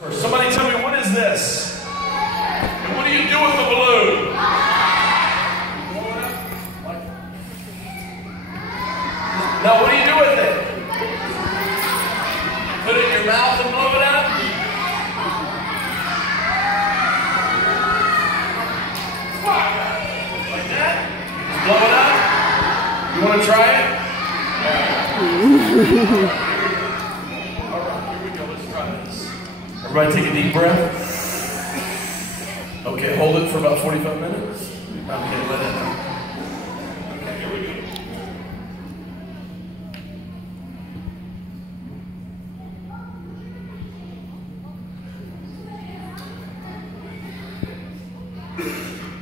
Somebody tell me, what is this? And what do you do with the balloon? Now, what do you do with it? Put it in your mouth and blow it out? Like that? Just blow it out? You want to try it? All right, here we go. Let's try this. Everybody take a deep breath. Okay, hold it for about 45 minutes. Okay, let it out. Okay, here we go.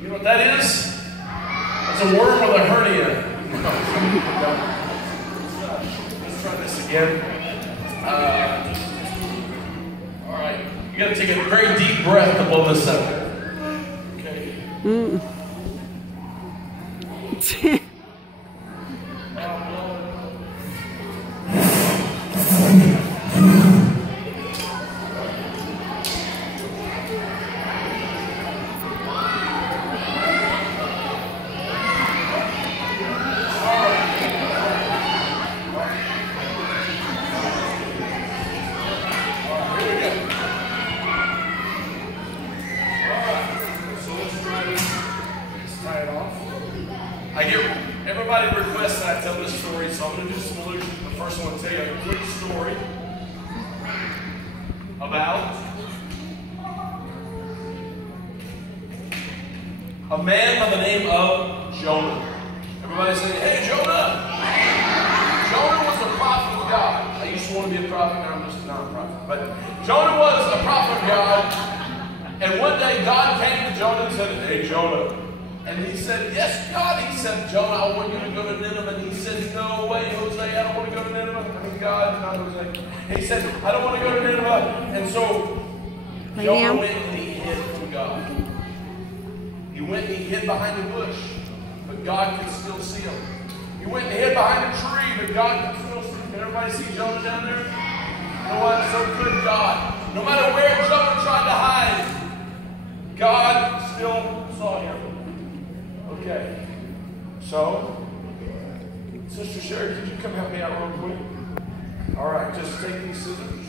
You know what that is? That's a worm with a hernia. Let's try this again. All right, you got to take a very deep breath to blow this out. Okay. Everybody requests that I tell this story, so I'm going to do some illusions. The first one, I'll tell you a quick story about a man by the name of Jonah. Everybody say, hey, Jonah! Jonah was a prophet of God. I used to want to be a prophet, now I'm just not a prophet. But Jonah was a prophet of God, and one day God came to Jonah and said, hey, Jonah. And he said, yes, God. He said, Jonah, I want you to go to Nineveh. And he said, no way, Jose, I don't want to go to Nineveh. I mean, God, not Jose. And he said, I don't want to go to Nineveh. And so Jonah went and he hid from God. He went and he hid behind a bush, but God could still see him. He went and hid behind a tree, but God could still see him. Can everybody see Jonah down there? You know what? So good God. No matter where Jonah tried to hide, God still saw him. Okay, so, Sister Sherry, could you come help me out real quick? All right, just take these scissors.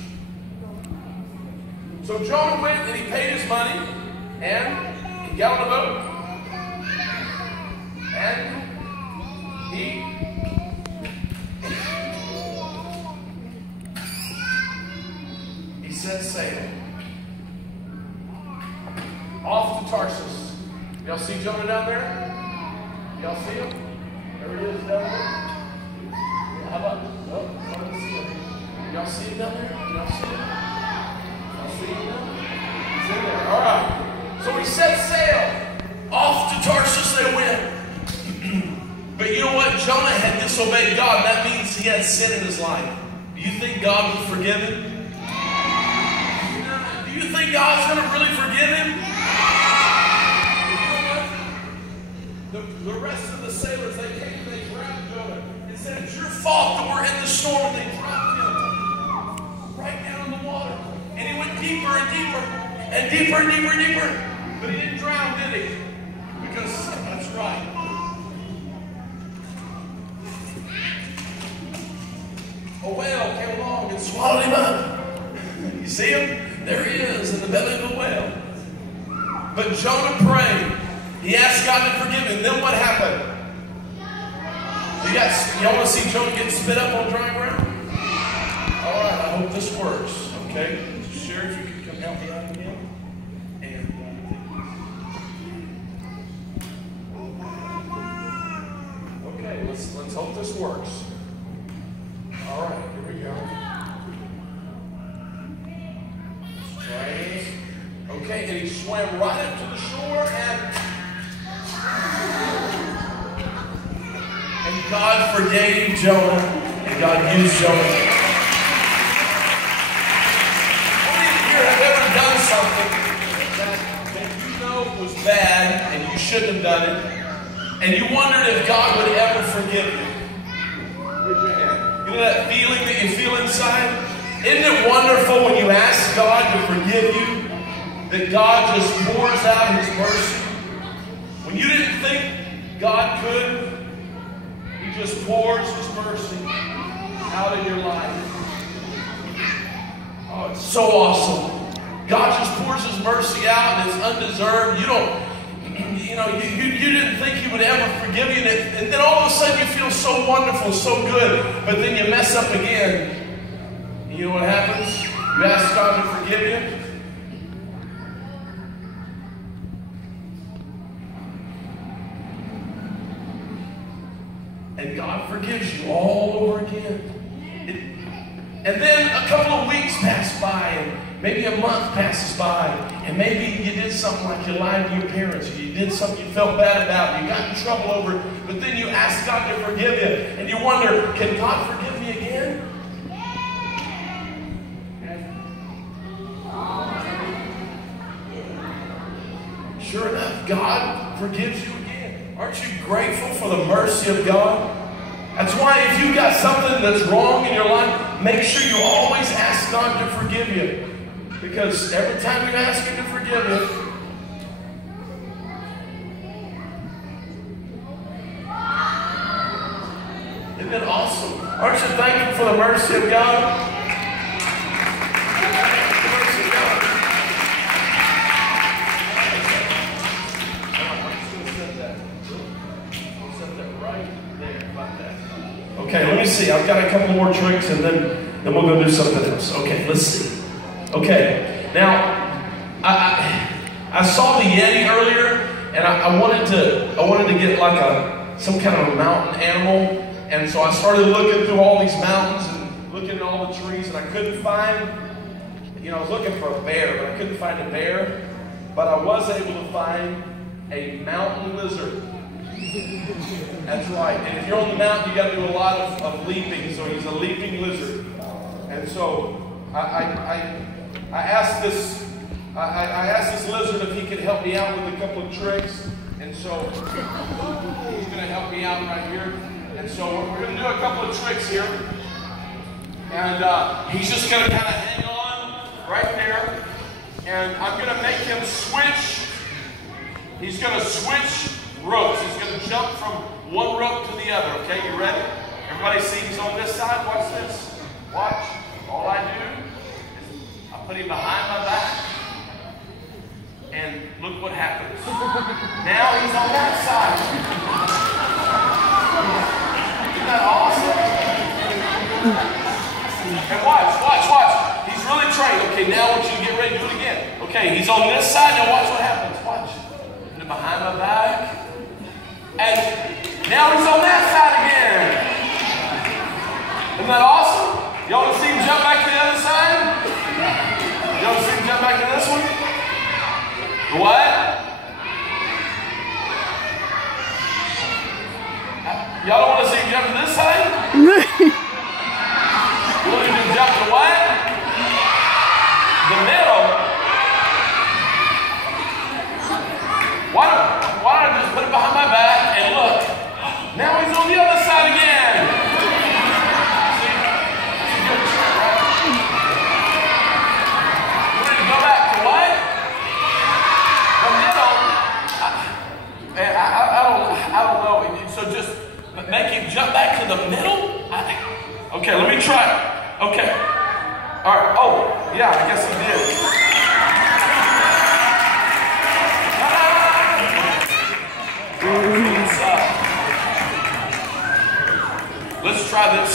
So Jonah went and he paid his money, and he got on the boat, and he set sail off to Tarsus. Y'all see Jonah down there? Y'all see him? There he is down there. How about this? Oh, I don't see him. Y'all see him down there? Y'all see him? Y'all see him down there? He's in there. All right. So he set sail. Off to Tarsus they went. But you know what? Jonah had disobeyed God. That means he had sin in his life. Do you think God will forgive him? Do you think God's going to really forgive him? The rest of the sailors, they came and they grabbed Jonah and said, it's your fault that we're in the storm. And they dropped him right down in the water. And he went deeper and deeper and deeper and deeper and deeper. But he didn't drown, did he? Because that's right. A whale came along and swallowed him up. You see him? There he is in the belly of the whale. But Jonah prayed. He asked God to forgive him. Then what happened? Y'all want to see Jonah get spit up on dry ground? All right, I hope this works. Okay, Sherry, if you could come help me out again. And okay, let's hope this works. All right, here we go. Let's try this. Okay, and he swam right up to the shore and God forgave Jonah, and God used Jonah. How many of you have ever done something that you know was bad and you shouldn't have done it, and you wondered if God would ever forgive you? Raise your hand. You know that feeling that you feel inside? Isn't it wonderful when you ask God to forgive that God just pours out His mercy? When you didn't think God could, He just pours His mercy out in your life. Oh, it's so awesome. God just pours His mercy out, and it's undeserved. You didn't think He would ever forgive you, and then all of a sudden you feel so wonderful, so good, but then you mess up again. And you know what happens? You ask God to forgive you. And God forgives you all over again. And then a couple of weeks pass by, and maybe a month passes by, and maybe you did something like you lied to your parents, or you did something you felt bad about, and you got in trouble over it, but then you ask God to forgive you, and you wonder, can God forgive me again? Sure enough, God forgives you again. Aren't you grateful for the mercy of God? That's why if you've got something that's wrong in your life, make sure you always ask God to forgive you. Because every time you ask Him to forgive you, isn't it awesome? Aren't you thankful for the mercy of God? The mercy of God. Okay, let me see. I've got a couple more tricks, and then we'll go do something else. Okay, let's see. Okay, now I saw the Yeti earlier, and I wanted to get like some kind of a mountain animal, and so I started looking through all these mountains and looking at all the trees, and I couldn't find. I was looking for a bear, but I couldn't find a bear. But I was able to find a mountain lizard. That's right. And if you're on the mountain, you got to do a lot of leaping. So he's a leaping lizard. And so I asked this lizard if he could help me out with a couple of tricks. And so he's going to help me out right here. And so we're going to do a couple of tricks here. And he's just going to kind of hang on right there. And I'm going to make him switch. He's going to switch ropes. He's going to jump from one rope to the other. Okay, you ready? Everybody see he's on this side? Watch this. Watch. All I do is I put him behind my back. And look what happens. Now he's on that side. Isn't that awesome? And watch. He's really trained. Okay, now I want you to get ready to do it again. Okay, he's on this side. Now watch what happens. Watch. Put him behind my back. And now he's on that side again. Isn't that awesome? Y'all want to see him jump back to the other side? Y'all want to see him jump back to this one? What? Y'all don't want to see him jump to this side? You want him to jump to what? The middle. Why don't I just put it behind my back and look? Now he's on the other side again. See? That's a good trick, right? You ready to go back to what? The middle. I don't know. So just make him jump back to the middle? Okay, let me try it. Okay. All right. Oh, yeah, I guess he did. Let's try this.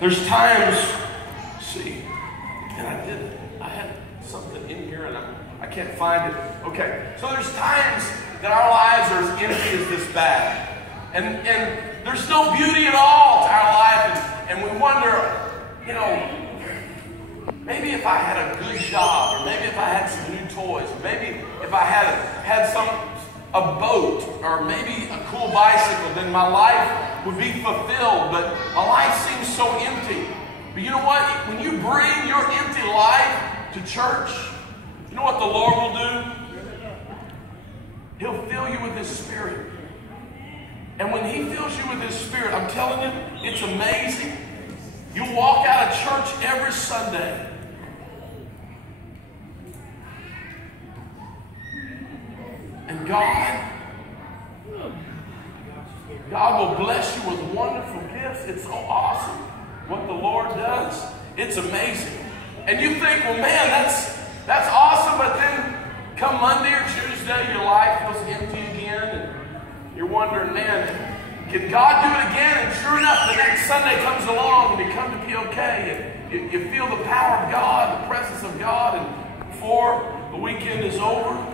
There's times, see, and I did it. I had something in here and I can't find it. Okay, so there's times that our lives are as empty as this bag. And there's no beauty at all to our life. And we wonder, maybe if I had a good job, or maybe if I had some new toys, or maybe if I had a boat, or maybe a cool bicycle, then my life would be fulfilled. But my life seems so empty. But you know what? When you bring your empty life to church, you know what the Lord will do? He'll fill you with His Spirit. And when He fills you with His Spirit, I'm telling you, it's amazing. You'll walk out of church every Sunday God. God will bless you with wonderful gifts. It's so awesome what the Lord does. It's amazing. And you think, well, man, that's awesome, but then come Monday or Tuesday, your life feels empty again, and you're wondering, man, can God do it again? And sure enough, the next Sunday comes along, and you come to be okay, and you feel the power of God, the presence of God, and before the weekend is over,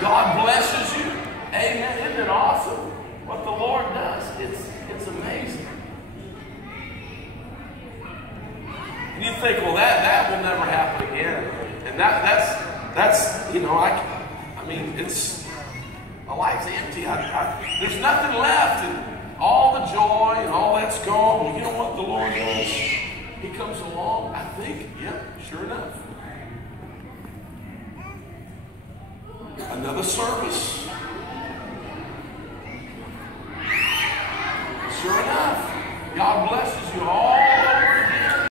God blesses you. Amen. Isn't it awesome what the Lord does? It's amazing. And you think, well, that will never happen again. And that's you know, I mean, it's my life's empty. There's nothing left, and all the joy and all that's gone. Well, you know what the Lord does? He comes along. I think, yep, sure enough. Another service. Sure enough, God blesses you all